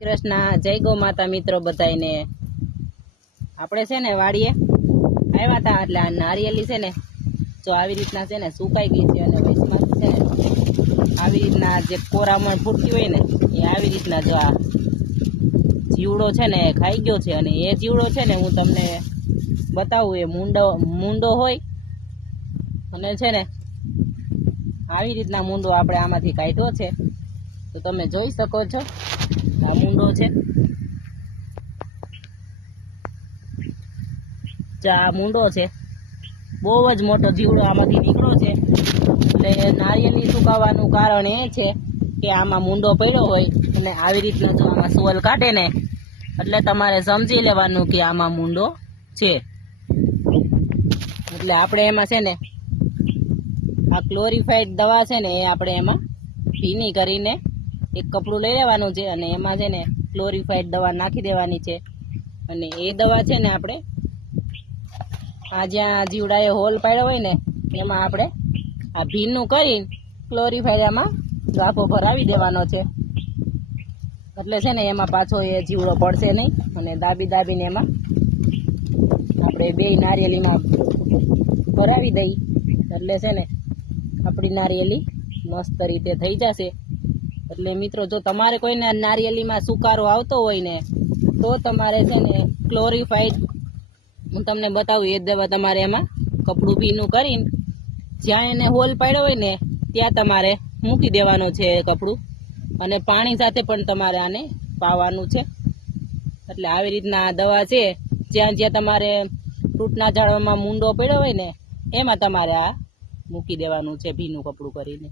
કૃષ્ણ જય ગૌ માતા મિત્રો બધાને આપણે છે ને વાડીએ આવ્યા હતા એટલે આ નારિયેલી છે ને જો આવી રીતના છે ને સુકાઈ ગઈ છે અને વૈસમાંથી છે ને આવી રીતના જે કોરામાં ફૂટતી હોય ને એ આવી રીતના જો આ જીવડો છે ને ખાઈ ગયો છે અને એ જીવડો છે ને હું તમને બતાવું એ મૂંડો હોય અને છે ને આવી રીતના મૂંડો આપણે આમાંથી કાઢ્યો છે તો તમે જોઈ શકો છો આ મૂંડો છે આ મૂંડો છે બહુ જ મોટો જીવડો આમાંથી નીકળ્યો છે એટલે નારિયેળી સુકાવાનું કારણ એ છે કે આમાં મૂંડો પડ્યો હોય અને આવી રીતના જો આમાં સોલ કાઢે ને એટલે તમારે સમજી લેવાનું કે આમાં મૂંડો છે એટલે આપણે એમાં છે ને આ ક્લોરીફાઈડ દવા છે ને એ આપણે એમાં ભીની કરીને એક કપડું લઈ લેવાનું છે અને એમાં છે ને ક્લોરીફાઈડ દવા નાખી દેવાની છે અને એ દવા છે ને આપણે આ જ્યાં જીવડાએ હોલ પાડ્યો હોય ને એમાં આપણે આ ભીનું કરીને ક્લોરીફાઈડ એમાં ગાફો ભરાવી દેવાનો છે એટલે છે ને એમાં પાછો એ જીવડો પડશે નહીં અને દાબીને એમાં આપણે બે નારિયેળીમાં ભરાવી દઈ એટલે છે ને આપણી નારિયેળી મસ્ત રીતે થઈ જશે એટલે મિત્રો જો તમારે કોઈને નારિયેળીમાં સુકારો આવતો હોય ને તો તમારે છે ને ક્લોરીફાઈડ હું તમને બતાવું એ દવા તમારે એમાં કપડું ભીનું કરીને જ્યાં એને હોલ પાડ્યો હોય ને ત્યાં તમારે મૂકી દેવાનું છે કપડું અને પાણી સાથે પણ તમારે આને પાવાનું છે એટલે આવી રીતના આ દવા છે જ્યાં જ્યાં તમારે ફ્રૂટના ઝાડવામાં મૂંડો પડ્યો હોય ને એમાં તમારે આ મૂકી દેવાનું છે ભીનું કપડું કરીને।